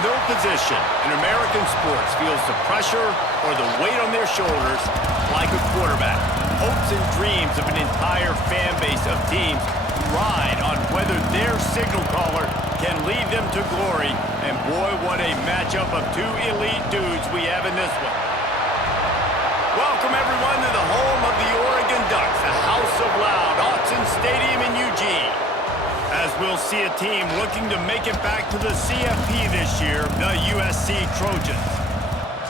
No position in American sports feels the pressure or the weight on their shoulders like a quarterback. Hopes and dreams of an entire fan base of teams ride on whether their signal caller can lead them to glory. And boy, what a matchup of two elite dudes we have in this one. Welcome, everyone, to the home of the Oregon Ducks, the House of Loud, Autzen Stadium in Eugene. As we'll see a team looking to make it back to the CFP this year, the USC Trojans.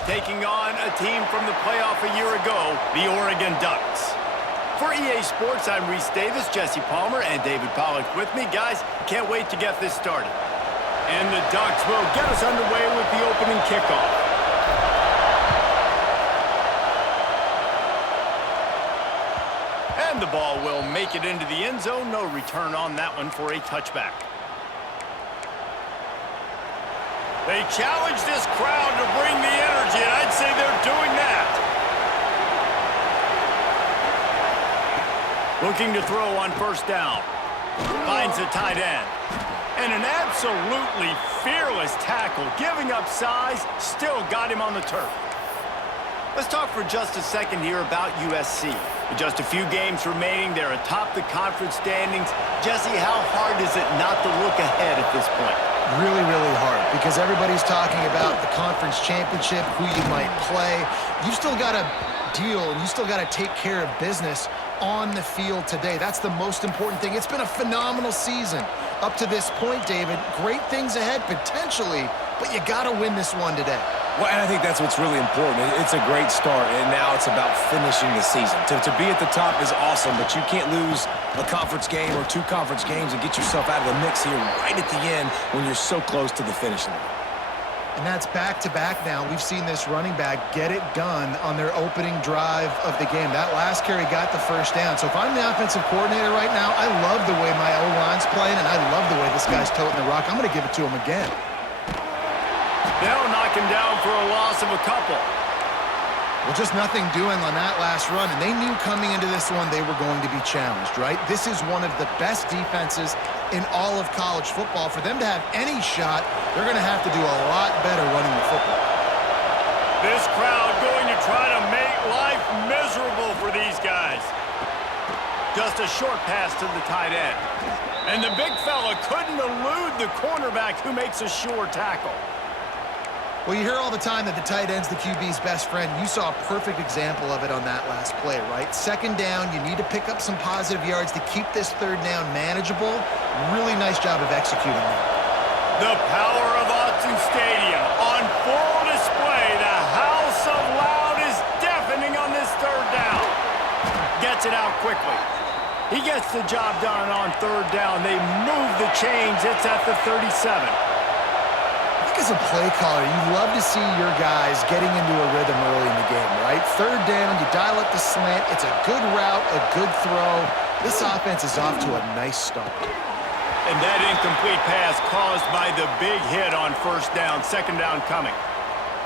Taking on a team from the playoff a year ago, the Oregon Ducks. For EA Sports, I'm Reese Davis, Jesse Palmer, and David Pollack with me. Guys, can't wait to get this started. And the Ducks will get us underway with the opening kickoff. And the ball will make it into the end zone. No return on that one for a touchback. They challenge this crowd to bring the energy, and I'd say they're doing that. Looking to throw on first down. Finds the tight end. And an absolutely fearless tackle. Giving up size, still got him on the turf. Let's talk for just a second here about USC. With just a few games remaining, they're atop the conference standings. Jesse, how hard is it not to look ahead at this point? Really, really hard, because everybody's talking about the conference championship, who you might play. You've still got to deal, and you still got to take care of business on the field today. That's the most important thing. It's been a phenomenal season up to this point, David. Great things ahead, potentially, but you got to win this one today. Well, and I think that's what's really important. It's a great start, and now it's about finishing the season. To be at the top is awesome, but you can't lose a conference game or two conference games and get yourself out of the mix here right at the end when you're so close to the finish line. And that's back-to-back now. We've seen this running back get it done on their opening drive of the game. That last carry got the first down. So if I'm the offensive coordinator right now, I love the way my O-line's playing, and I love the way this guy's toting the rock. I'm going to give it to him again. They'll knock him down for a loss of a couple. Well, just nothing doing on that last run, and they knew coming into this one they were going to be challenged, right? This is one of the best defenses in all of college football. For them to have any shot, they're going to have to do a lot better running the football. This crowd going to try to make life miserable for these guys. Just a short pass to the tight end. And the big fella couldn't elude the cornerback who makes a sure tackle. Well, you hear all the time that the tight end's the QB's best friend. You saw a perfect example of it on that last play, right? Second down, you need to pick up some positive yards to keep this third down manageable. Really nice job of executing that. The power of Autzen Stadium on full display. The House of Loud is deafening on this third down. Gets it out quickly. He gets the job done on third down. They move the chains. It's at the 37. As a play caller, you love to see your guys getting into a rhythm early in the game, right? Third down, you dial up the slant. It's a good route, a good throw. This offense is off to a nice start. And that incomplete pass caused by the big hit on first down, second down coming.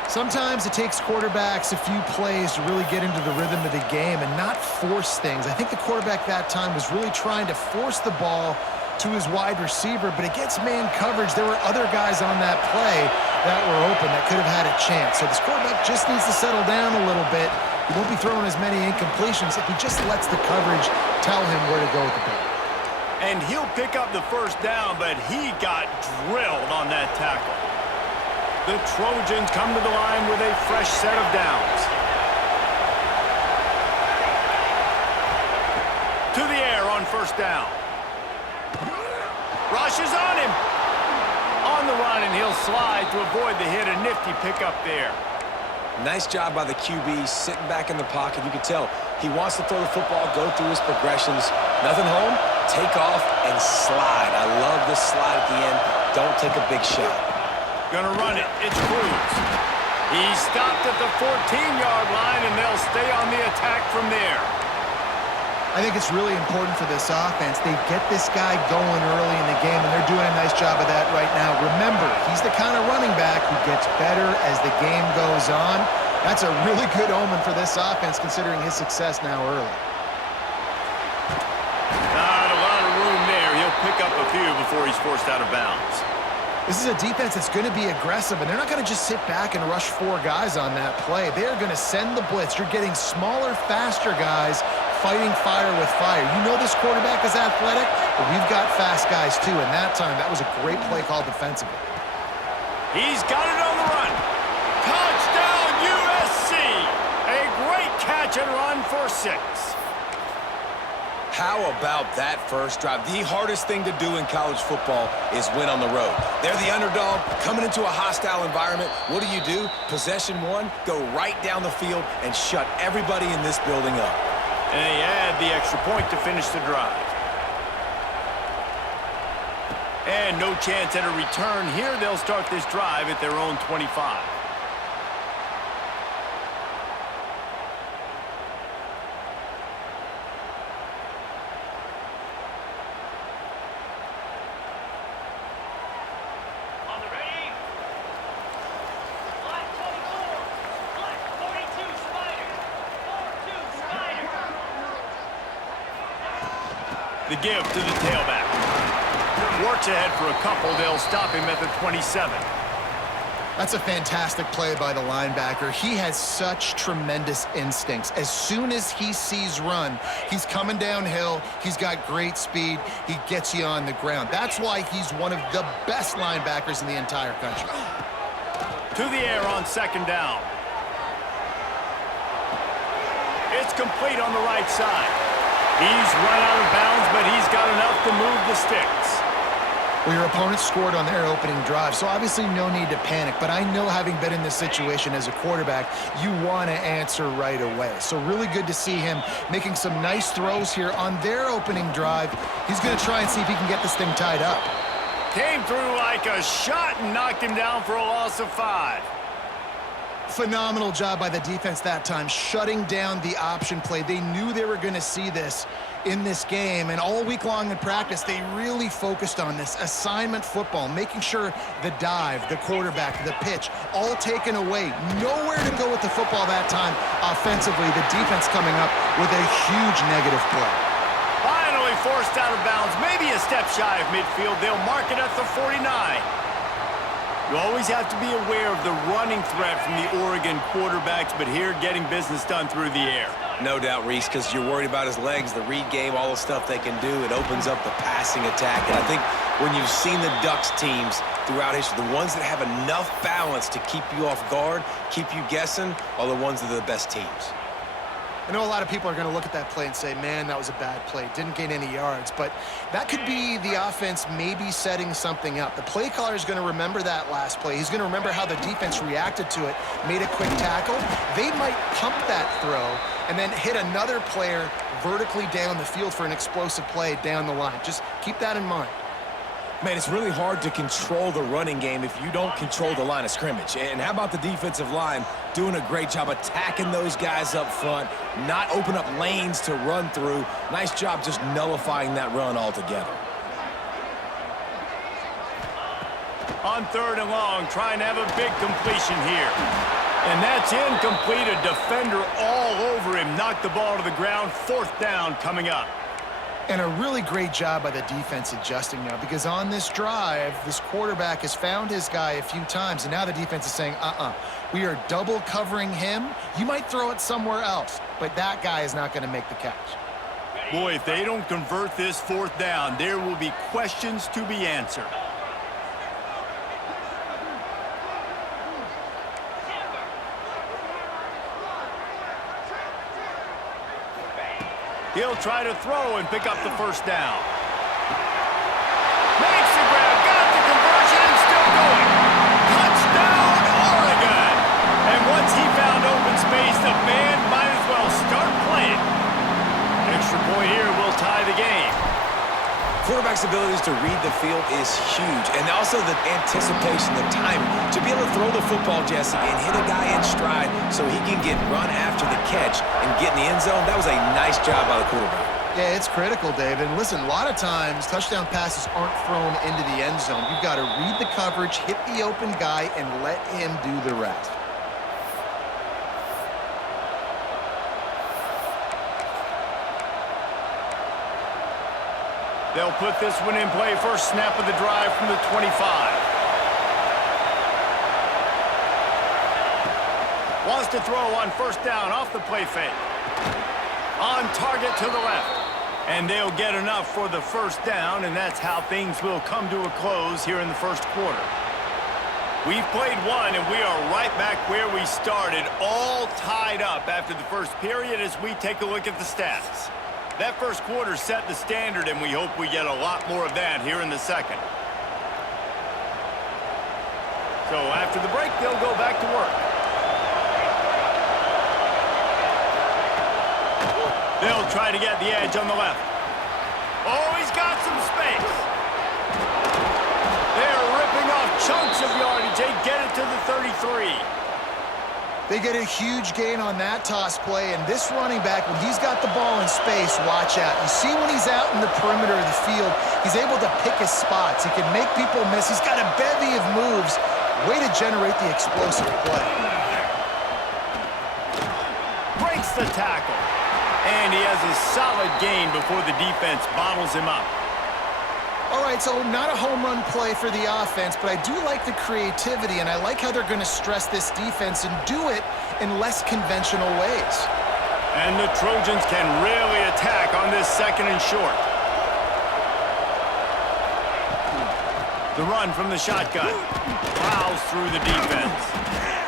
Sometimes it takes quarterbacks a few plays to really get into the rhythm of the game and not force things. I think the quarterback that time was really trying to force the ball to his wide receiver, but against man coverage, there were other guys on that play that were open that could have had a chance. So this quarterback just needs to settle down a little bit. He won't be throwing as many incompletions if he just lets the coverage tell him where to go with the ball. And he'll pick up the first down, but he got drilled on that tackle. The Trojans come to the line with a fresh set of downs. To the air on first down. Rushes on him. On the run, and he'll slide to avoid the hit. A nifty pickup there. Nice job by the QB, sitting back in the pocket. You can tell he wants to throw the football, go through his progressions. Nothing home, take off, and slide. I love this slide at the end. Don't take a big shot. Gonna run it. It's Cruz. He stopped at the 14-yard line, and they'll stay on the attack from there. I think it's really important for this offense. They get this guy going early in the game, and they're doing a nice job of that right now. Remember, he's the kind of running back who gets better as the game goes on. That's a really good omen for this offense, considering his success now early. Not a lot of room there. He'll pick up a few before he's forced out of bounds. This is a defense that's going to be aggressive, and they're not going to just sit back and rush 4 guys on that play. They're going to send the blitz. You're getting smaller, faster guys fighting fire with fire. You know this quarterback is athletic, but we've got fast guys too, and that time, that was a great play call defensively. He's got it on the run. Touchdown, USC! A great catch and run for 6. How about that first drive? The hardest thing to do in college football is win on the road. They're the underdog, coming into a hostile environment. What do? Possession 1, go right down the field and shut everybody in this building up. And they add the extra point to finish the drive. And no chance at a return here. They'll start this drive at their own 25. The give to the tailback. Works ahead for a couple. They'll stop him at the 27. That's a fantastic play by the linebacker. He has such tremendous instincts. As soon as he sees run, he's coming downhill. He's got great speed. He gets you on the ground. That's why he's one of the best linebackers in the entire country. To the air on 2nd down. It's complete on the right side. He's run out of bounds, but he's got enough to move the sticks. Well, your opponent scored on their opening drive, so obviously no need to panic. But I know, having been in this situation as a quarterback, you want to answer right away. So really good to see him making some nice throws here on their opening drive. He's going to try and see if he can get this thing tied up. Came through like a shot and knocked him down for a loss of 5. Phenomenal job by the defense that time, shutting down the option play. They knew they were going to see this in this game, and all week long in practice, they really focused on this assignment football, making sure the dive, the quarterback, the pitch, all taken away. Nowhere to go with the football that time offensively. The defense coming up with a huge negative play. Finally forced out of bounds, maybe a step shy of midfield. They'll mark it at the 49. You always have to be aware of the running threat from the Oregon quarterbacks, but here getting business done through the air. No doubt, Reese, because you're worried about his legs, the read game, all the stuff they can do. It opens up the passing attack. And I think when you've seen the Ducks teams throughout history, the ones that have enough balance to keep you off guard, keep you guessing, are the ones that are the best teams. I know a lot of people are going to look at that play and say, man, that was a bad play. Didn't gain any yards. But that could be the offense maybe setting something up. The play caller is going to remember that last play. He's going to remember how the defense reacted to it, made a quick tackle. They might pump that throw and then hit another player vertically down the field for an explosive play down the line. Just keep that in mind. Man, it's really hard to control the running game if you don't control the line of scrimmage. And how about the defensive line doing a great job attacking those guys up front, not open up lanes to run through. Nice job just nullifying that run altogether. On 3rd and long, trying to have a big completion here. And that's incomplete. A defender all over him. Knocked the ball to the ground. 4th down coming up. And a really great job by the defense adjusting now, because on this drive, this quarterback has found his guy a few times, and now the defense is saying, we are double covering him. You might throw it somewhere else, but that guy is not going to make the catch. Boy, if they don't convert this 4th down, there will be questions to be answered. He'll try to throw and pick up the 1st down. Makes the grab, got the conversion, and still going. Touchdown, Oregon! And once he found open space, the band might as well start playing. Extra point here will tie the game. Quarterback's abilities to read the field is huge, and also the anticipation, the timing. To be able to throw the football, Jesse, and hit a guy in stride so he can get run after the catch and get in the end zone, that was a nice job by the quarterback. Yeah, it's critical, David. And listen, a lot of times touchdown passes aren't thrown into the end zone. You've got to read the coverage, hit the open guy, and let him do the rest. They'll put this one in play. First snap of the drive from the 25. Wants to throw on first down off the play fake. On target to the left. And they'll get enough for the first down, and that's how things will come to a close here in the first quarter. We've played one, and we are right back where we started, all tied up after the first period as we take a look at the stats. That first quarter set the standard, and we hope we get a lot more of that here in the second. So after the break, they'll go back to work. They'll try to get the edge on the left. Oh, he's got some space. They're ripping off chunks of yardage. They get it to the 33. They get a huge gain on that toss play, and this running back, when he's got the ball in space, watch out. You see when he's out in the perimeter of the field, he's able to pick his spots. He can make people miss. He's got a bevy of moves. Way to generate the explosive play. Breaks the tackle. And he has a solid gain before the defense bottles him up. All right, so not a home run play for the offense, but I do like the creativity, and I like how they're going to stress this defense and do it in less conventional ways. And the Trojans can really attack on this second and short. The run from the shotgun. Plows through the defense.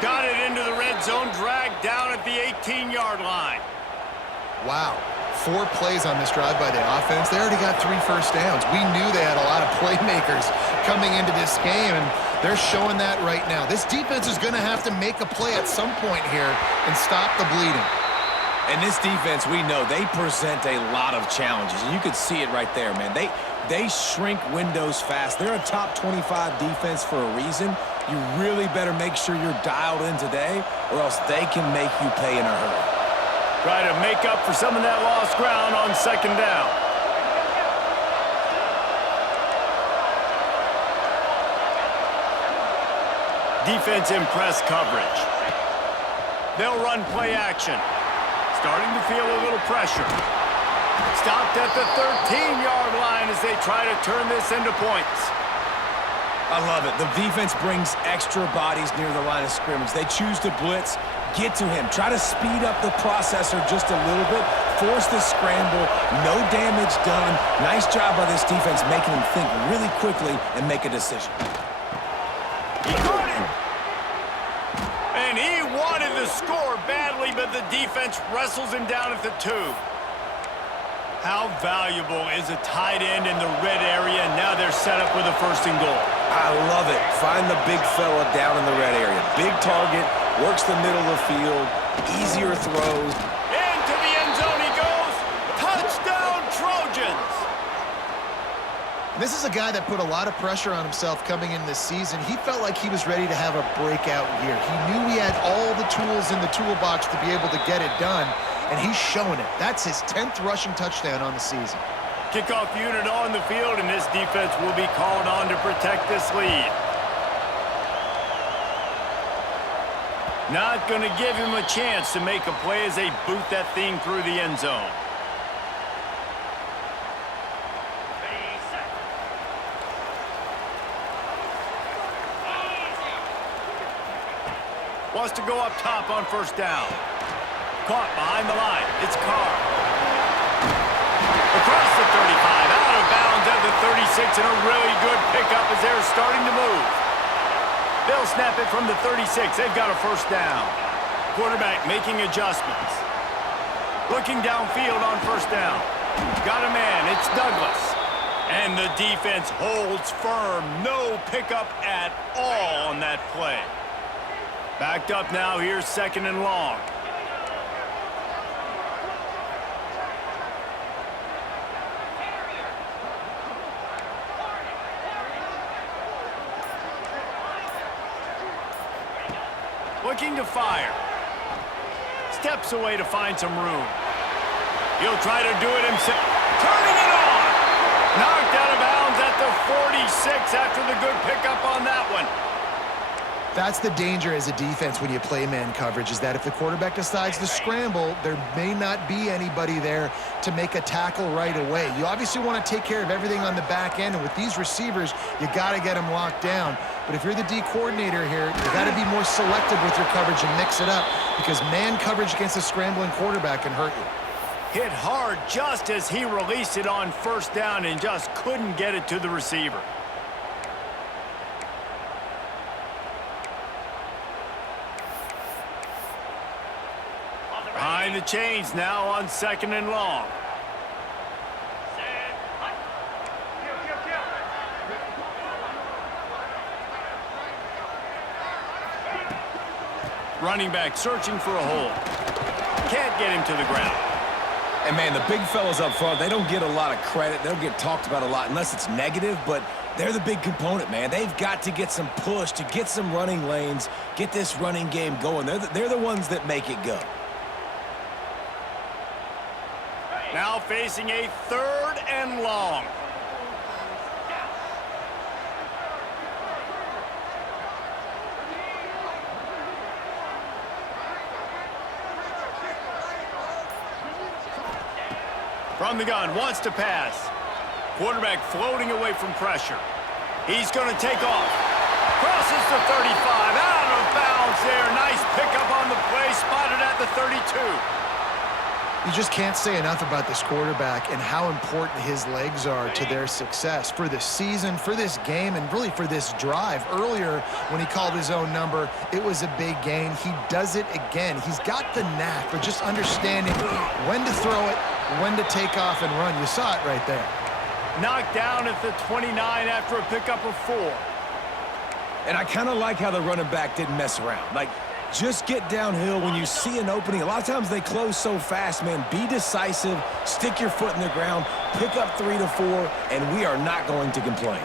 Got it into the red zone, dragged down at the 18-yard line. Wow. 4 plays on this drive by the offense. They already got 3 first downs. We knew they had a lot of playmakers coming into this game, and they're showing that right now. This defense is going to have to make a play at some point here and stop the bleeding. And this defense, we know, they present a lot of challenges. And you could see it right there, man. They shrink windows fast. They're a top 25 defense for a reason. You really better make sure you're dialed in today, or else they can make you pay in a hurry. Try to make up for some of that lost ground on second down. Defense in press coverage. They'll run play action. Starting to feel a little pressure. Stopped at the 13-yard line as they try to turn this into points. I love it. The defense brings extra bodies near the line of scrimmage. They choose to blitz, get to him, try to speed up the processor just a little bit, force the scramble, no damage done. Nice job by this defense making him think really quickly and make a decision. He caught it! And he wanted the score badly, but the defense wrestles him down at the 2. How valuable is a tight end in the red area? Now they're set up with a 1st and goal. I love it. Find the big fella down in the red area. Big target, works the middle of the field, easier throws. Into the end zone he goes. Touchdown, Trojans! This is a guy that put a lot of pressure on himself coming in this season. He felt like he was ready to have a breakout year. He knew he had all the tools in the toolbox to be able to get it done, and he's showing it. That's his 10th rushing touchdown on the season. Kickoff unit on the field, and this defense will be called on to protect this lead. Not going to give him a chance to make a play as they boot that thing through the end zone. Wants to go up top on first down. Caught behind the line. It's Carr. Across the 35, out of bounds at the 36, and a really good pickup as they're starting to move. They'll snap it from the 36. They've got a 1st down. Quarterback making adjustments. Looking downfield on 1st down. Got a man. It's Douglas. And the defense holds firm. No pickup at all on that play. Backed up now. Here's 2nd and long. Looking to fire. Steps away to find some room. He'll try to do it himself. Turning it on! Knocked out of bounds at the 46 after the good pickup on that one. That's the danger as a defense when you play man coverage, is that if the quarterback decides to scramble, there may not be anybody there to make a tackle right away. You obviously want to take care of everything on the back end, and with these receivers, you got to get them locked down. But if you're the D coordinator here, you got to be more selective with your coverage and mix it up, because man coverage against a scrambling quarterback can hurt you. Hit hard just as he released it on first down and just couldn't get it to the receiver. Behind the chains now on 2nd and long. Running back searching for a hole. Can't get him to the ground. And, man, the big fellas up front, they don't get a lot of credit. They don't get talked about a lot unless it's negative, but they're the big component, man. They've got to get some push, to get some running lanes, get this running game going. They're the ones that make it go. Now facing a 3rd and long. From the gun, wants to pass. Quarterback floating away from pressure. He's going to take off. Crosses the 35, out of bounds there. Nice pickup on the play, spotted at the 32. You just can't say enough about this quarterback and how important his legs are to their success for this season, for this game, and really for this drive. Earlier, when he called his own number, it was a big gain. He does it again. He's got the knack for just understanding when to throw it, when to take off and run. You saw it right there. Knocked down at the 29 after a pickup of 4. And I kind of like how the running back didn't mess around. Like, just get downhill when you see an opening. A lot of times they close so fast, man. Be decisive, stick your foot in the ground, pick up 3 to 4, and we are not going to complain.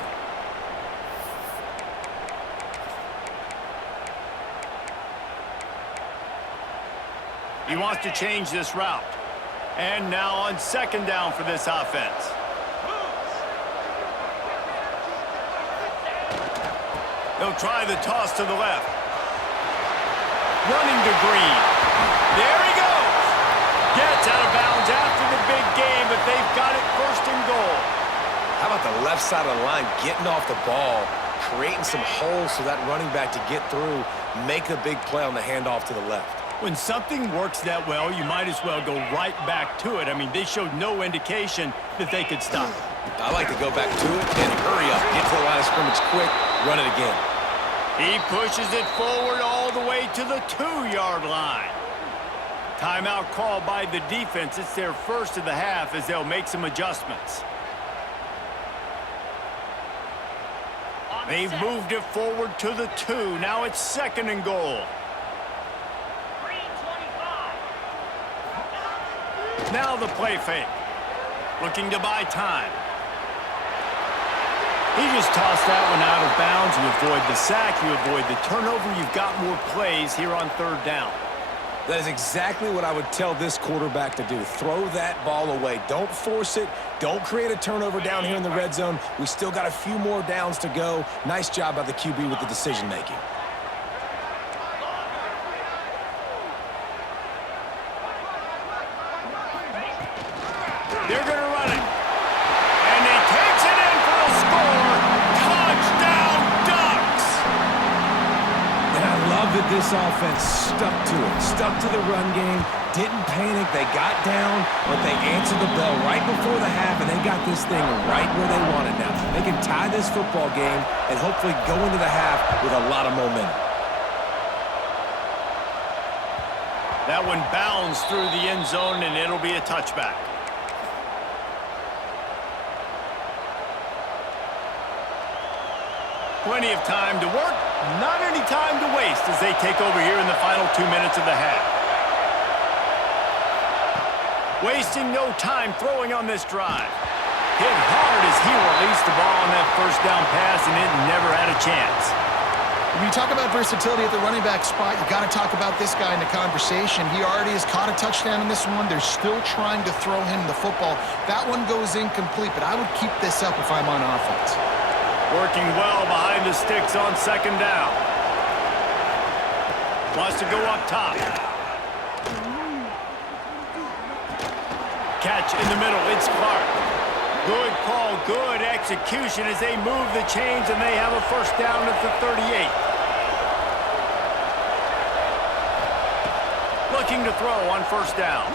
He wants to change this route. And now on 2nd down for this offense. They'll try the toss to the left. Running to Green. There he goes. Gets out of bounds after the big game, but they've got it 1st and goal. How about the left side of the line getting off the ball, creating some holes for that running back to get through, make a big play on the handoff to the left. When something works that well, you might as well go right back to it. I mean, they showed no indication that they could stop it. I like to go back to it and hurry up, get to the line of scrimmage quick, run it again. He pushes it forward all the way to the 2-yard line. Timeout called by the defense. It's their first of the half as they'll make some adjustments. They've moved it forward to the 2. Now it's 2nd and goal. Now the play fake. Looking to buy time. He just tossed that one out of bounds. You avoid the sack, you avoid the turnover. You've got more plays here on 3rd down. That is exactly what I would tell this quarterback to do. Throw that ball away. Don't force it. Don't create a turnover down here in the red zone. We still got a few more downs to go. Nice job by the QB with the decision-making. They're going to run it. And he takes it in for a score. Touchdown, Ducks! And I love that this offense stuck to it. Stuck to the run game. Didn't panic. They got down, but they answered the bell right before the half, and they got this thing right where they want it now. They can tie this football game and hopefully go into the half with a lot of momentum. That one bounds through the end zone, and it'll be a touchback. Plenty of time to work, not any time to waste as they take over here in the final 2 minutes of the half. Wasting no time throwing on this drive. Hit hard as he released the ball on that 1st down pass, and it never had a chance. When you talk about versatility at the running back spot, you got to talk about this guy in the conversation. He already has caught a touchdown in this one. They're still trying to throw him the football. That one goes incomplete, but I would keep this up if I'm on offense. Working well behind the sticks on 2nd down. Wants to go up top. Catch in the middle. It's Clark. Good call, good execution as they move the chains, and they have a first down at the 38. Looking to throw on first down.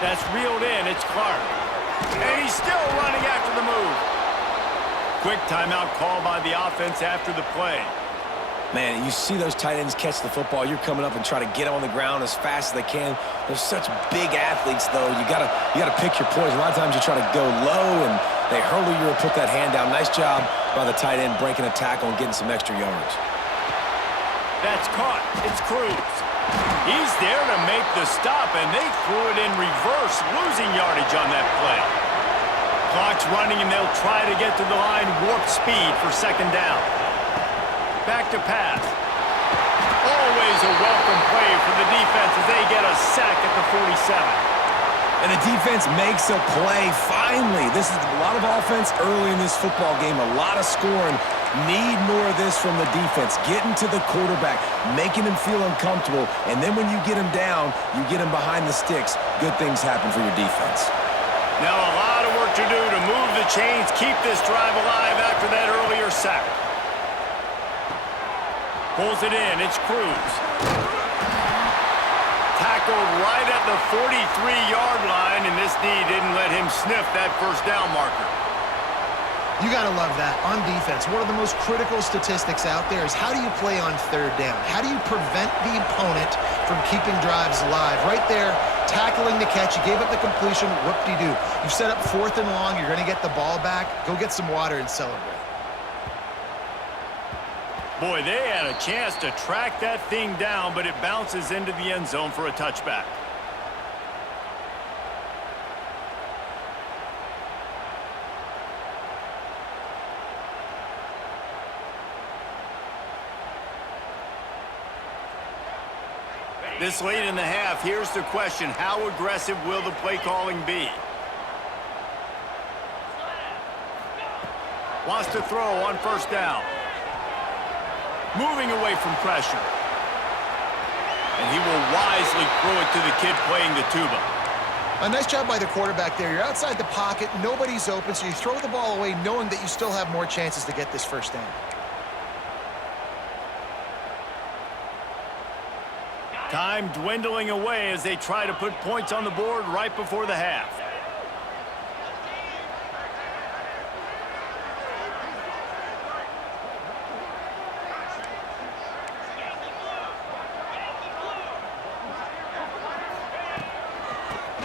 That's reeled in. It's Clark. And he's still running after the move. Quick timeout call by the offense after the play. Man, you see those tight ends catch the football. You're coming up and try to get them on the ground as fast as they can. They're such big athletes, though. You gotta pick your poison. A lot of times you try to go low, and they hurl you or put that hand down. Nice job by the tight end breaking a tackle and getting some extra yards. That's caught. It's Cruz. He's there to make the stop, and they threw it in reverse, losing yardage on that play. Clock's running, and they'll try to get to the line, warp speed for second down. Back to pass. Always a welcome play for the defense as they get a sack at the 47. And the defense makes a play, finally. This is a lot of offense early in this football game, a lot of scoring. Need more of this from the defense. Getting to the quarterback, making him feel uncomfortable, and then when you get him down, you get him behind the sticks. Good things happen for your defense. Now a lot of work to do to move the chains, keep this drive alive after that earlier sack. Pulls it in. It's Cruz. Tackled right at the 43-yard line, and this D didn't let him sniff that first down marker. You got to love that. On defense, one of the most critical statistics out there is how do you play on third down? How do you prevent the opponent from keeping drives alive? Right there, tackling the catch. You gave up the completion. Whoop-de-doo. You've set up fourth and long. You're going to get the ball back. Go get some water and celebrate. Boy, they had a chance to track that thing down, but it bounces into the end zone for a touchback. This late in the half, here's the question. How aggressive will the play calling be? Wants to throw on first down. Moving away from pressure. And he will wisely throw it to the kid playing the tuba. A nice job by the quarterback there. You're outside the pocket. Nobody's open, so you throw the ball away knowing that you still have more chances to get this first down. Time dwindling away as they try to put points on the board right before the half.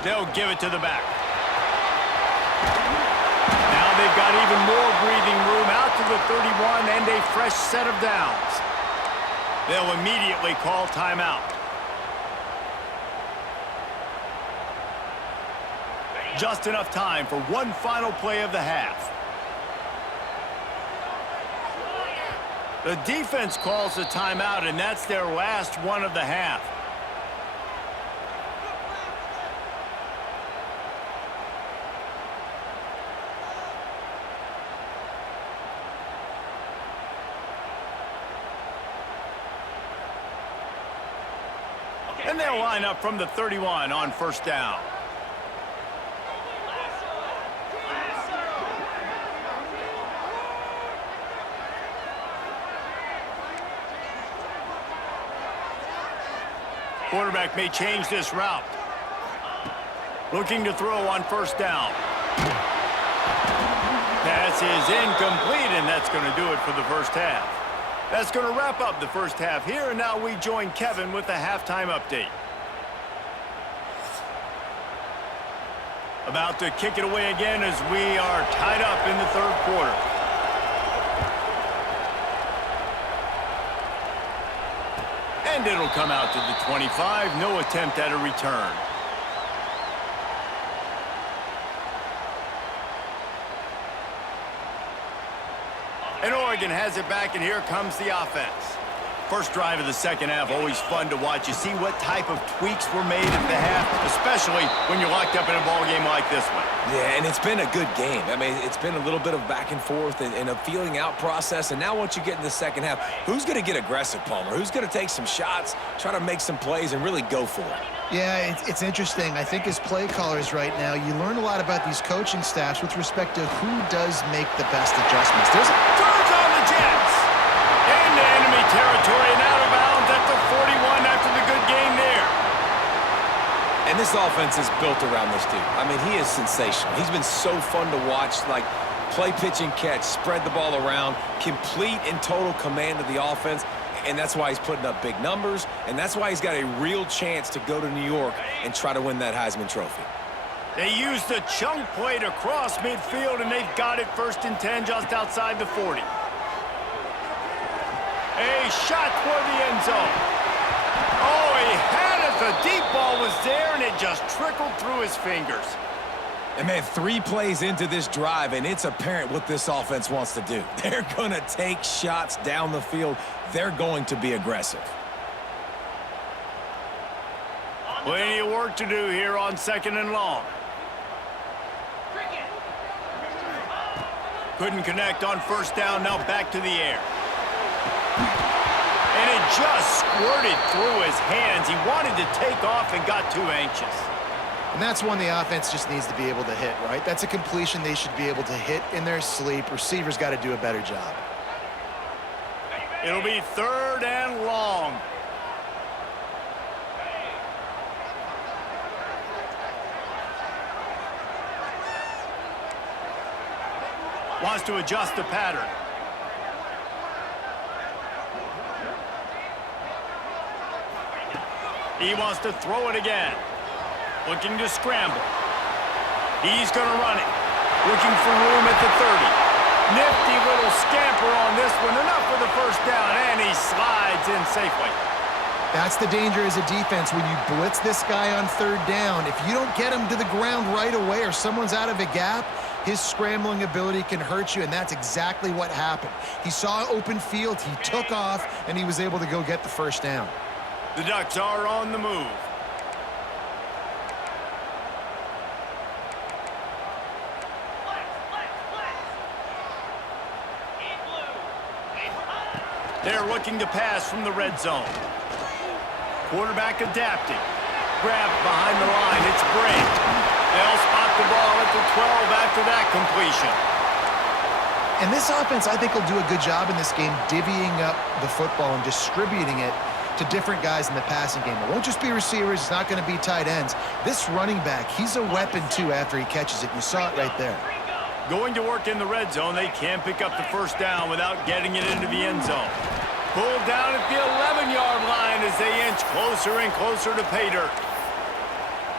They'll give it to the back. Now they've got even more breathing room out to the 31 and a fresh set of downs. They'll immediately call timeout. Just enough time for one final play of the half. The defense calls a timeout, and that's their last one of the half. And they'll line up from the 31 on first down. Quarterback may change this route. Looking to throw on first down. Pass is incomplete, and that's going to do it for the first half. That's going to wrap up the first half here, and now we join Kevin with the halftime update. About to kick it away again as we are tied up in the third quarter. And it'll come out to the 25. No attempt at a return. And Oregon has it back, and here comes the offense. First drive of the second half, always fun to watch. You see what type of tweaks were made at the half, especially when you're locked up in a ball game like this one. Yeah, and it's been a good game. I mean, it's been a little bit of back and forth and a feeling out process. And now once you get in the second half, who's going to get aggressive, Palmer? Who's going to take some shots, try to make some plays, and really go for it? Yeah, it's interesting. I think as play callers right now, you learn a lot about these coaching staffs with respect to who does make the best adjustments. There's Turns on the Jets. Into enemy territory and out of bounds at the 41 after the good game there. And this offense is built around this dude. I mean, he is sensational. He's been so fun to watch, like play, pitch, and catch, spread the ball around, complete and total command of the offense. And that's why he's putting up big numbers, and that's why he's got a real chance to go to New York and try to win that Heisman Trophy. They used the chunk play to cross midfield, and they've got it 1st and 10 just outside the 40. A shot toward the end zone. Oh, he had it. The deep ball was there, and it just trickled through his fingers. And, man, 3 plays into this drive, and it's apparent what this offense wants to do. They're going to take shots down the field. They're going to be aggressive. Plenty of work to do here on 2nd and long. Couldn't connect on 1st down. Now back to the air. And it just squirted through his hands. He wanted to take off and got too anxious. And that's one the offense just needs to be able to hit, right? That's a completion they should be able to hit in their sleep. Receivers got to do a better job. It'll be 3rd and long. Wants to adjust the pattern. He wants to throw it again. Looking to scramble. He's going to run it. Looking for room at the 30. Nifty little scamper on this one. Enough for the 1st down, and he slides in safely. That's the danger as a defense when you blitz this guy on 3rd down. If you don't get him to the ground right away or someone's out of a gap, his scrambling ability can hurt you, and that's exactly what happened. He saw open field, he took off, and he was able to go get the 1st down. The Ducks are on the move. They're looking to pass from the red zone. Quarterback adapting. Grabbed behind the line. It's Bray. They'll spot the ball at the 12 after that completion. And this offense, I think, will do a good job in this game divvying up the football and distributing it to different guys in the passing game. It won't just be receivers. It's not going to be tight ends. This running back, he's a weapon, too, after he catches it. You saw it right there. Going to work in the red zone. They can pick up the 1st down without getting it into the end zone. Pulled down at the 11-yard line as they inch closer and closer to pay dirt.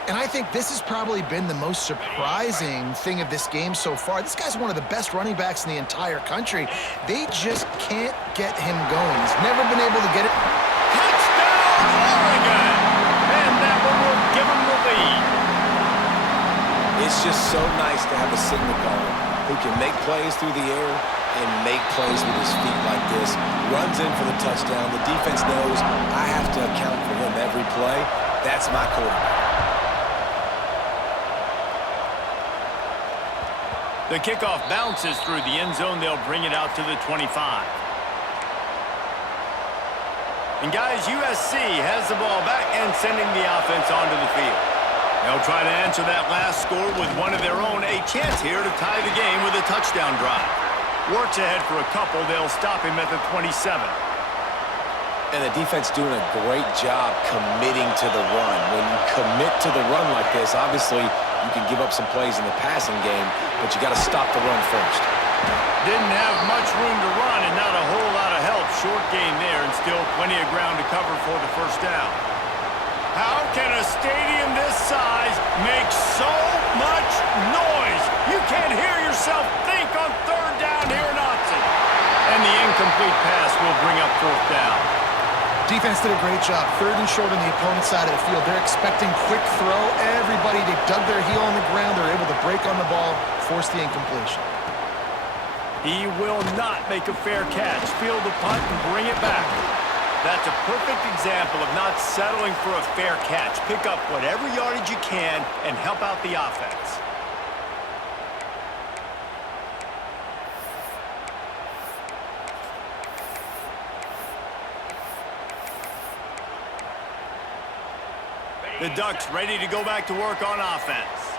And I think this has probably been the most surprising thing of this game so far. This guy's one of the best running backs in the entire country. They just can't get him going. He's never been able to get it. Touchdown, Oregon! And that one will give him the lead. It's just so nice to have a signal caller who can make plays through the air and make plays with his feet like this. Runs in for the touchdown. The defense knows I have to account for him every play. That's my quarterback. The kickoff bounces through the end zone. They'll bring it out to the 25. And guys, USC has the ball back and sending the offense onto the field. They'll try to answer that last score with one of their own. A chance here to tie the game with a touchdown drive. Works ahead for a couple. They'll stop him at the 27. And the defense doing a great job committing to the run. When you commit to the run like this, obviously you can give up some plays in the passing game, but you got to stop the run first. Didn't have much room to run and not a whole lot of help. Short gain there and still plenty of ground to cover for the 1st down. How can a stadium this size make so much noise? You can't hear yourself think on 3rd down here in Autzen. And the incomplete pass will bring up 4th down. Defense did a great job. 3rd and short on the opponent's side of the field. They're expecting quick throw. Everybody, they dug their heel on the ground. They're able to break on the ball, force the incompletion. He will not make a fair catch. Field the punt and bring it back. That's a perfect example of not settling for a fair catch. Pick up whatever yardage you can and help out the offense. The Ducks ready to go back to work on offense.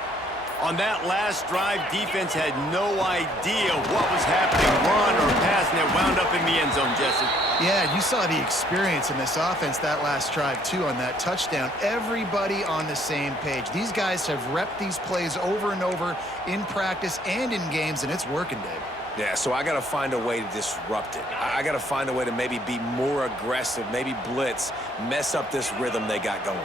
On that last drive, defense had no idea what was happening, run or pass, and it wound up in the end zone, Jesse. Yeah, you saw the experience in this offense that last drive, too, on that touchdown. Everybody on the same page. These guys have repped these plays over and over in practice and in games, and it's working, Dave. Yeah, so I got to find a way to disrupt it. I got to find a way to maybe be more aggressive, maybe blitz, mess up this rhythm they got going.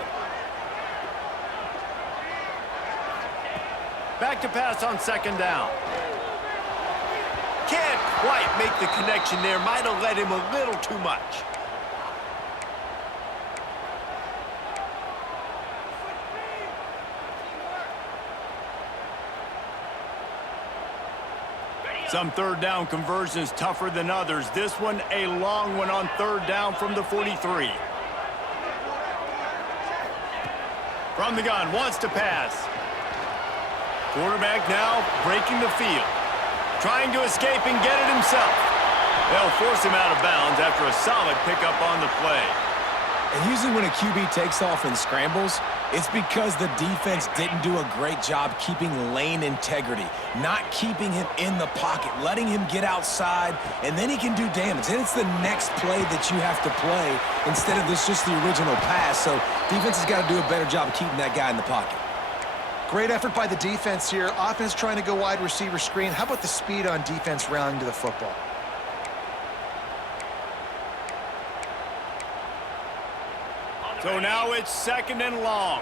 Back to pass on second down. Can't quite make the connection there. Might have led him a little too much. Some third down conversions tougher than others. This one a long one on third down from the 43. From the gun, wants to pass. Quarterback now breaking the field. Trying to escape and get it himself. They'll force him out of bounds after a solid pickup on the play. And usually when a QB takes off and scrambles, it's because the defense didn't do a great job keeping lane integrity, not keeping him in the pocket, letting him get outside, and then he can do damage. And it's the next play that you have to play instead of this just the original pass. So defense has got to do a better job of keeping that guy in the pocket. Great effort by the defense here. Offense trying to go wide receiver screen. How about the speed on defense rallying to the football? So now it's second and long.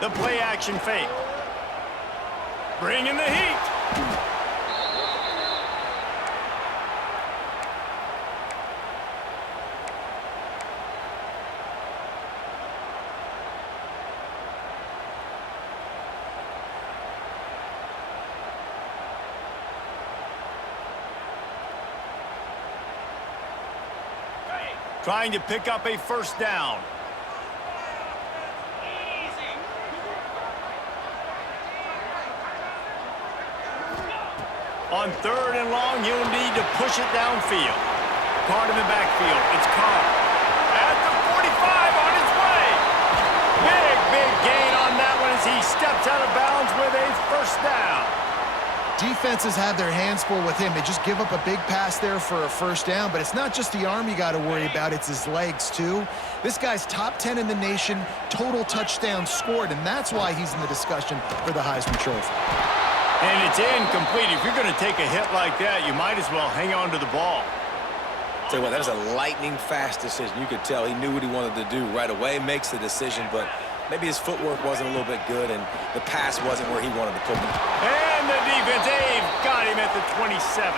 The play action fake. Bringing the heat. Trying to pick up a first down. On third and long, you'll need to push it downfield. Card in the backfield. It's Carr. At the 45 on his way. Big gain on that one as he steps out of bounds with a first down. Defenses have their hands full with him. They just give up a big pass there for a first down, but it's not just the arm you got to worry about, it's his legs too. This guy's top 10 in the nation, total touchdowns scored, and that's why he's in the discussion for the Heisman Trophy. And it's incomplete. If you're going to take a hit like that, you might as well hang on to the ball. Tell you what, that was a lightning-fast decision. You could tell he knew what he wanted to do right away, makes the decision, but maybe his footwork wasn't a little bit good, and the pass wasn't where he wanted to put him. And the defense, they've got him at the 27.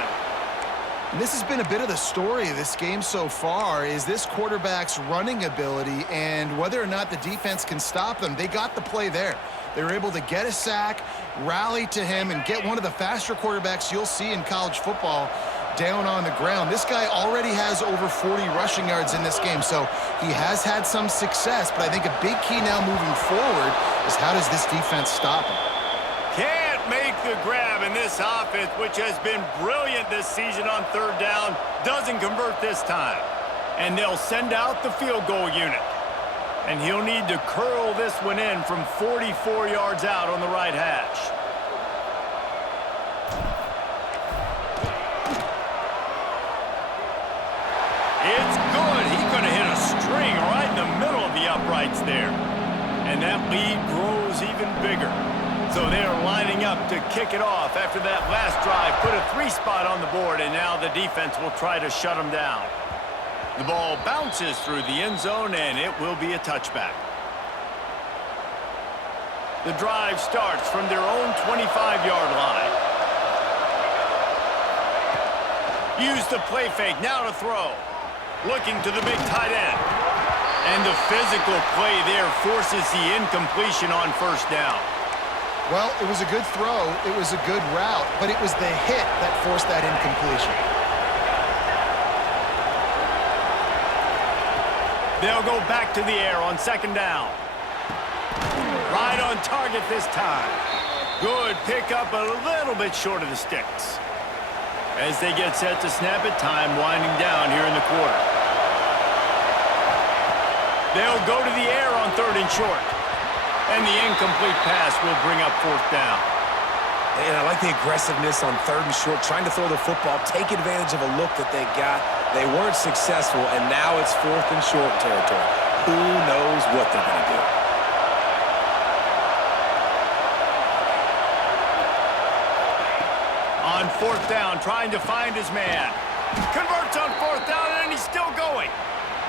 And this has been a bit of the story of this game so far, is this quarterback's running ability and whether or not the defense can stop them. They got the play there. They were able to get a sack, rally to him, and get one of the faster quarterbacks you'll see in college football down on the ground. This guy already has over 40 rushing yards in this game, so he has had some success, but I think a big key now moving forward is how does this defense stop him? Can't make the grab in this offense, which has been brilliant this season on third down. Doesn't convert this time. And they'll send out the field goal unit. And he'll need to curl this one in from 44 yards out on the right hash. It's good. He's going to hit a string right in the middle of the uprights there. And that lead grows even bigger. So they're lining up to kick it off after that last drive. Put a 3-spot on the board, and now the defense will try to shut them down. The ball bounces through the end zone, and it will be a touchback. The drive starts from their own 25-yard line. Use the play fake, now to throw. Looking to the big tight end. And the physical play there forces the incompletion on first down. Well, it was a good throw. It was a good route, but it was the hit that forced that incompletion. They'll go back to the air on second down. Right on target this time. Good pickup, a little bit short of the sticks. As they get set to snap it, time winding down here in the quarter. They'll go to the air on third and short. And the incomplete pass will bring up fourth down. And I like the aggressiveness on third and short, trying to throw the football, take advantage of a look that they got. They weren't successful, and now it's fourth and short territory. Who knows what they're going to do? On fourth down, trying to find his man. Converts on fourth down, and he's still going.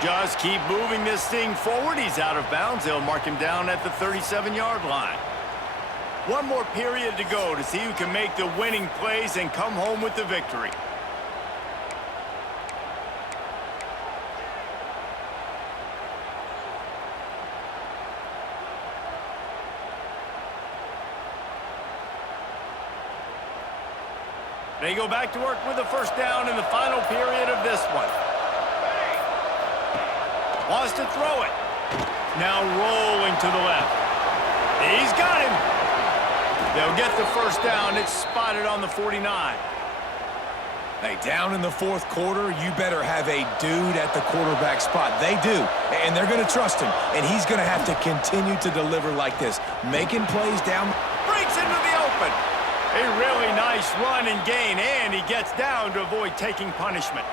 Just keep moving this thing forward. He's out of bounds. They'll mark him down at the 37-yard line. One more period to go to see who can make the winning plays and come home with the victory. They go back to work with the first down in the final period of this one. Wants to throw it. Now rolling to the left. He's got him. They'll get the first down. It's spotted on the 49. Hey, down in the fourth quarter, you better have a dude at the quarterback spot. They do, and they're going to trust him, and he's going to have to continue to deliver like this, making plays down. Breaks into the open. A really nice run and gain, and he gets down to avoid taking punishment.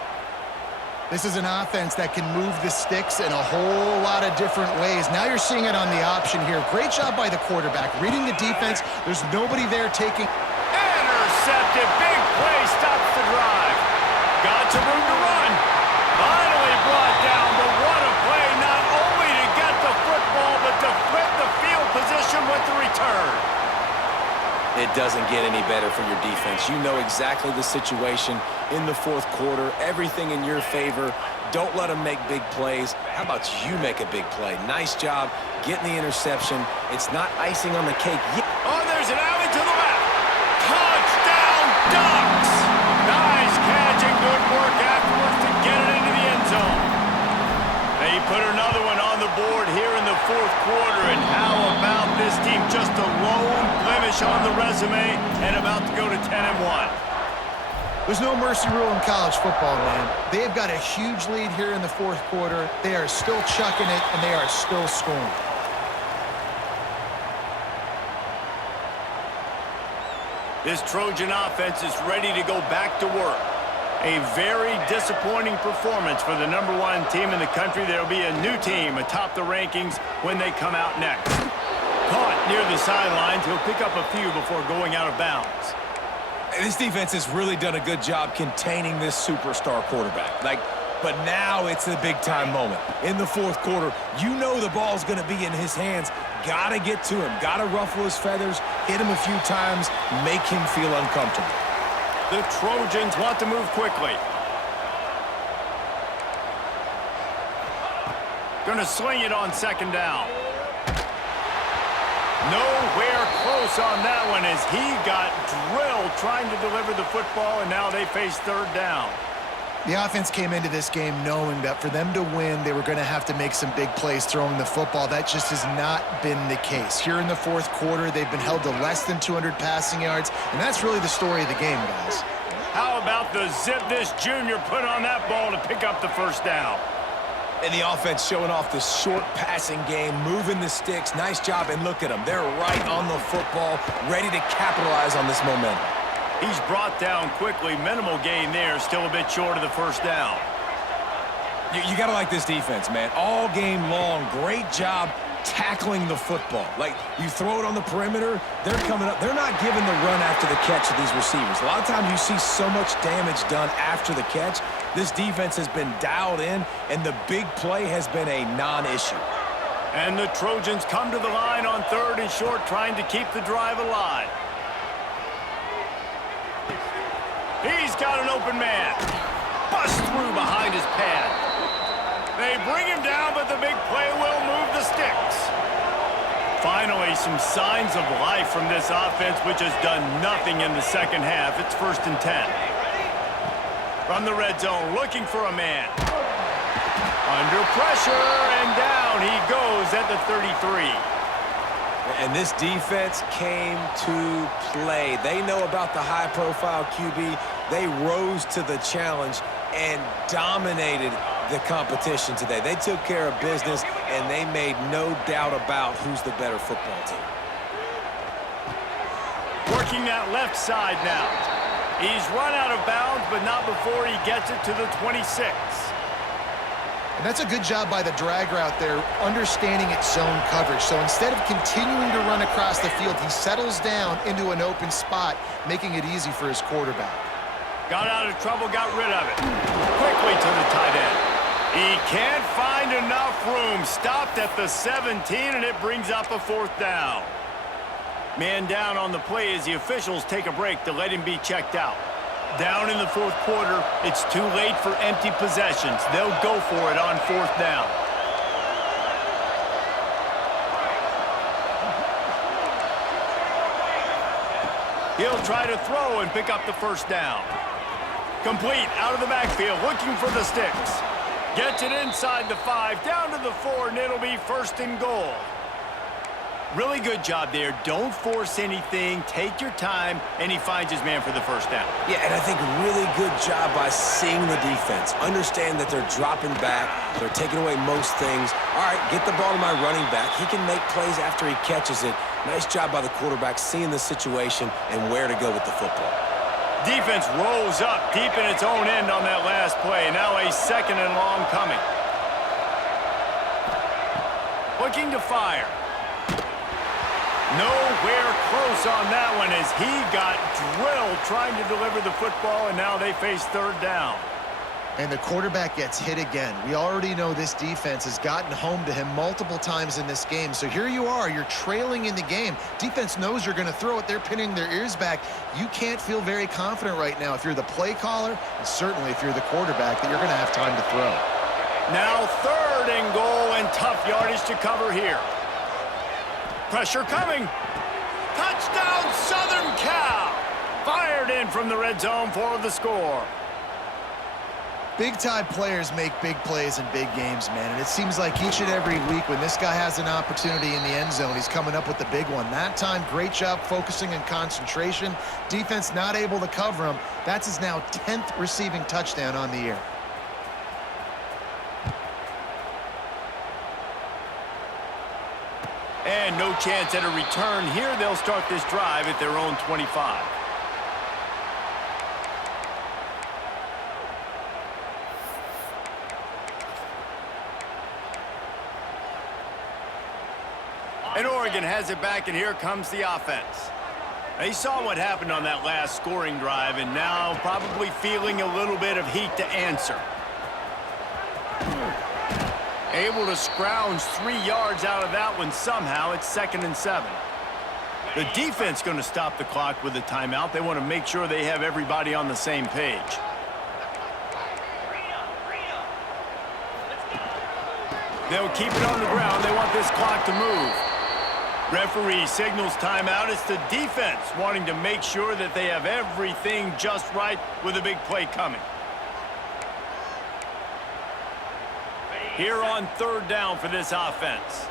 This is an offense that can move the sticks in a whole lot of different ways. Now you're seeing it on the option here. Great job by the quarterback. Reading the defense, there's nobody there taking... Intercepted. Big play stops the drive. Got some room to run. Finally brought down, but what a play. Not only to get the football, but to flip the field position with the return. It doesn't get any better for your defense. You know exactly the situation in the fourth quarter. Everything in your favor. Don't let them make big plays. How about you make a big play? Nice job getting the interception. It's not icing on the cake yet. Oh, there's an alley to the left. Touchdown, Ducks! Nice catch and good work afterwards to get it into the end zone. They put another one on the board here in the fourth quarter, and how about this team? Just a lone blemish on the resume and about to go to 10-1. There's no mercy rule in college football, man. They have got a huge lead here in the fourth quarter. They are still chucking it, and they are still scoring. This Trojan offense is ready to go back to work. A very disappointing performance for the #1 team in the country. There will be a new team atop the rankings when they come out next. Caught near the sidelines. He'll pick up a few before going out of bounds. This defense has really done a good job containing this superstar quarterback. But now it's a big-time moment. In the fourth quarter, you know the ball's going to be in his hands. Got to get to him. Got to ruffle his feathers, hit him a few times, make him feel uncomfortable. The Trojans want to move quickly. Going to sling it on second down. Nowhere close on that one as he got drilled trying to deliver the football, and now they face third down. The offense came into this game knowing that for them to win, they were going to have to make some big plays throwing the football. That just has not been the case. Here in the fourth quarter, they've been held to less than 200 passing yards, and that's really the story of the game, guys. How about the zip this junior put on that ball to pick up the first down? And the offense showing off the short passing game, moving the sticks. Nice job, and look at them. They're right on the football, ready to capitalize on this momentum. He's brought down quickly. Minimal gain there, still a bit short of the first down. You got to like this defense, man. All game long, great job tackling the football. Like, you throw it on the perimeter, they're coming up. They're not giving the run after the catch to these receivers. A lot of times you see so much damage done after the catch. This defense has been dialed in, and the big play has been a non-issue. And the Trojans come to the line on third and short, trying to keep the drive alive. He's got an open man. Bust through behind his pad. They bring him down, but the big play will move the sticks. Finally, some signs of life from this offense, which has done nothing in the second half. It's 1st and 10. From the red zone, looking for a man. Under pressure, and down he goes at the 33. And this defense came to play. They know about the high-profile QB. They rose to the challenge and dominated the competition today. They took care of business, and they made no doubt about who's the better football team. Working that left side now. He's run out of bounds, but not before he gets it to the 26. And that's a good job by the drag route there, understanding its zone coverage. So instead of continuing to run across the field, he settles down into an open spot, making it easy for his quarterback. Got out of trouble, got rid of it. Quickly to the tight end. He can't find enough room. Stopped at the 17, and it brings up a 4th down. Man down on the play as the officials take a break to let him be checked out. Down in the 4th quarter, it's too late for empty possessions. They'll go for it on 4th down. He'll try to throw and pick up the 1st down. Complete out of the backfield, looking for the sticks. Gets it inside the 5, down to the 4, and it'll be 1st and goal. Really good job there. Don't force anything. Take your time, and he finds his man for the 1st down. Yeah, and I think really good job by seeing the defense. Understand that they're dropping back. They're taking away most things. All right, get the ball to my running back. He can make plays after he catches it. Nice job by the quarterback seeing the situation and where to go with the football. Defense rolls up deep in its own end on that last play. Now a 2nd and long coming. Looking to fire. Nowhere close on that one as he got drilled trying to deliver the football, and now they face 3rd down. And the quarterback gets hit again. We already know this defense has gotten home to him multiple times in this game. So here you are, you're trailing in the game. Defense knows you're going to throw it. They're pinning their ears back. You can't feel very confident right now if you're the play caller, and certainly if you're the quarterback, that you're going to have time to throw. Now 3rd and goal, and tough yardage to cover here. Pressure coming. Touchdown, Southern Cal. Fired in from the red zone for the score. Big-time players make big plays in big games, man. And it seems like each and every week when this guy has an opportunity in the end zone, he's coming up with the big one. That time, great job focusing and concentration. Defense not able to cover him. That's his now 10th receiving touchdown on the year. And no chance at a return here. They'll start this drive at their own 25. And Oregon has it back, and here comes the offense. They saw what happened on that last scoring drive, and now probably feeling a little bit of heat to answer. Able to scrounge 3 yards out of that one somehow. It's 2nd and 7. The defense going to stop the clock with a timeout. They want to make sure they have everybody on the same page. They'll keep it on the ground. They want this clock to move. Referee signals timeout. It's the defense wanting to make sure that they have everything just right with a big play coming. Here on 3rd down for this offense.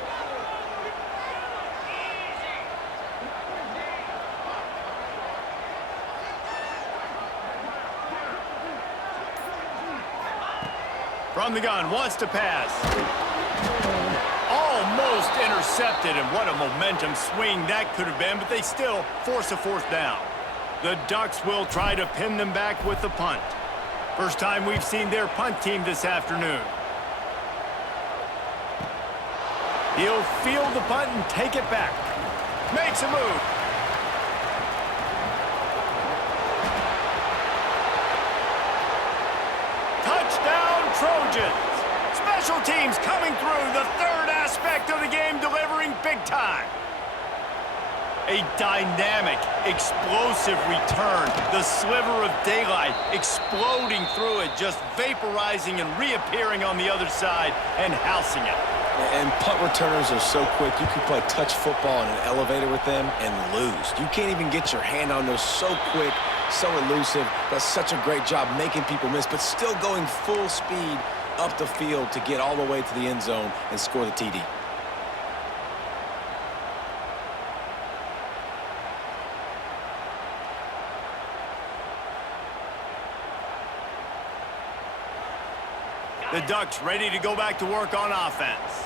From the gun, wants to pass. Almost intercepted, and what a momentum swing that could have been, but they still force a 4th down. The Ducks will try to pin them back with the punt. First time we've seen their punt team this afternoon. He'll field the punt and take it back. Makes a move. Touchdown, Trojans. Special teams coming through, the 3rd aspect of the game, delivering big time. A dynamic, explosive return. The sliver of daylight exploding through it, just vaporizing and reappearing on the other side and housing it. And punt returners are so quick, you can play touch football in an elevator with them and lose. You can't even get your hand on those. So quick, so elusive. Does such a great job making people miss, but still going full speed up the field to get all the way to the end zone and score the TD. The Ducks ready to go back to work on offense.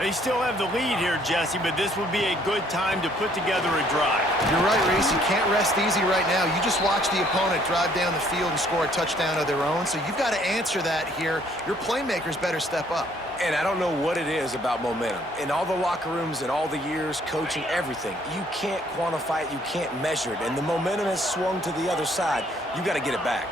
They still have the lead here, Jesse, but this would be a good time to put together a drive. You're right, Reese. You can't rest easy right now. You just watch the opponent drive down the field and score a touchdown of their own, so you've got to answer that here. Your playmakers better step up. And I don't know what it is about momentum. In all the locker rooms and all the years, coaching, everything, you can't quantify it, you can't measure it, and the momentum has swung to the other side. You got to get it back.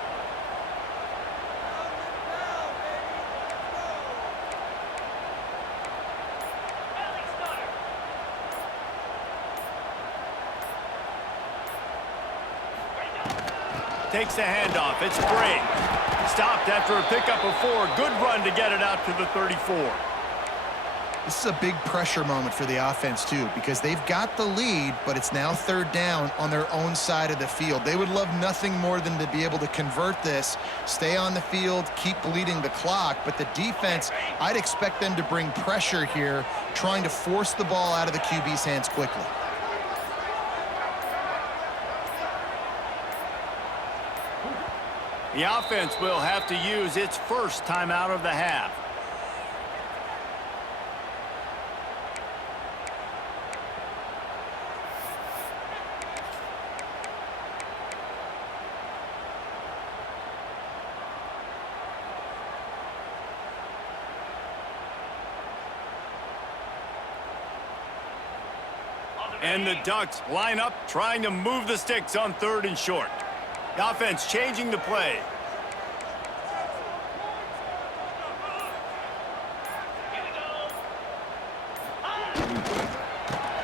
Takes the handoff. It's Brave. Stopped after a pickup of 4. Good run to get it out to the 34. This is a big pressure moment for the offense, too, because they've got the lead, but it's now 3rd down on their own side of the field. They would love nothing more than to be able to convert this, stay on the field, keep bleeding the clock, but the defense, I'd expect them to bring pressure here, trying to force the ball out of the QB's hands quickly. The offense will have to use its first timeout of the half. And the Ducks line up, trying to move the sticks on 3rd and short. The offense changing the play.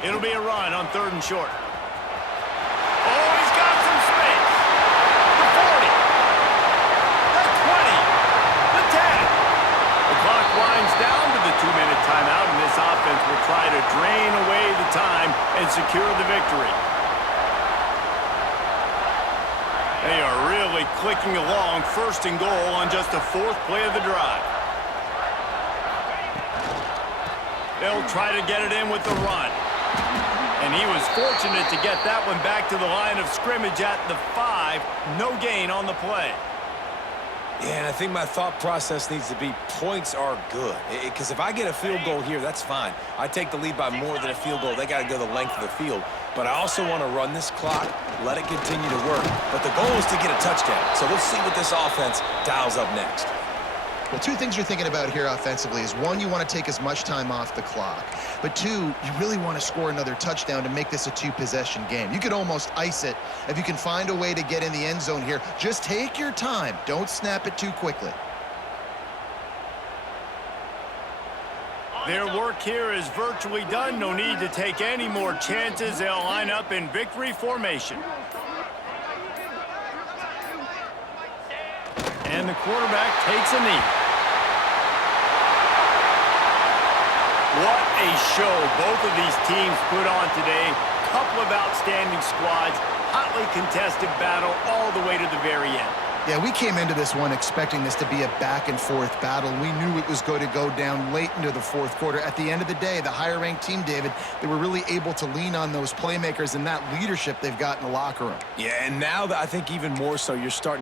It'll be a run on 3rd and short. Oh, he's got some space. The 40. The 20. The 10. The clock winds down to the 2-minute timeout, and this offense will try to drain away the time and secure the victory. They are really clicking along, 1st and goal on just the 4th play of the drive. They'll try to get it in with the run. And he was fortunate to get that one back to the line of scrimmage at the 5. No gain on the play. Yeah, and I think my thought process needs to be points are good. Because if I get a field goal here, that's fine. I take the lead by more than a field goal. They got to go the length of the field. But I also want to run this clock, let it continue to work. But the goal is to get a touchdown. So let's see what this offense dials up next. Well, 2 things you're thinking about here offensively is, 1, you want to take as much time off the clock. But 2, you really want to score another touchdown to make this a 2-possession game. You could almost ice it if you can find a way to get in the end zone here. Just take your time. Don't snap it too quickly. Their work here is virtually done. No need to take any more chances. They'll line up in victory formation. And the quarterback takes a knee. What a show both of these teams put on today. Couple of outstanding squads, hotly contested battle all the way to the very end. Yeah, we came into this one expecting this to be a back-and-forth battle. We knew it was going to go down late into the 4th quarter. At the end of the day, the higher-ranked team, David, they were really able to lean on those playmakers and that leadership they've got in the locker room. Yeah, and now that I think even more so, you're starting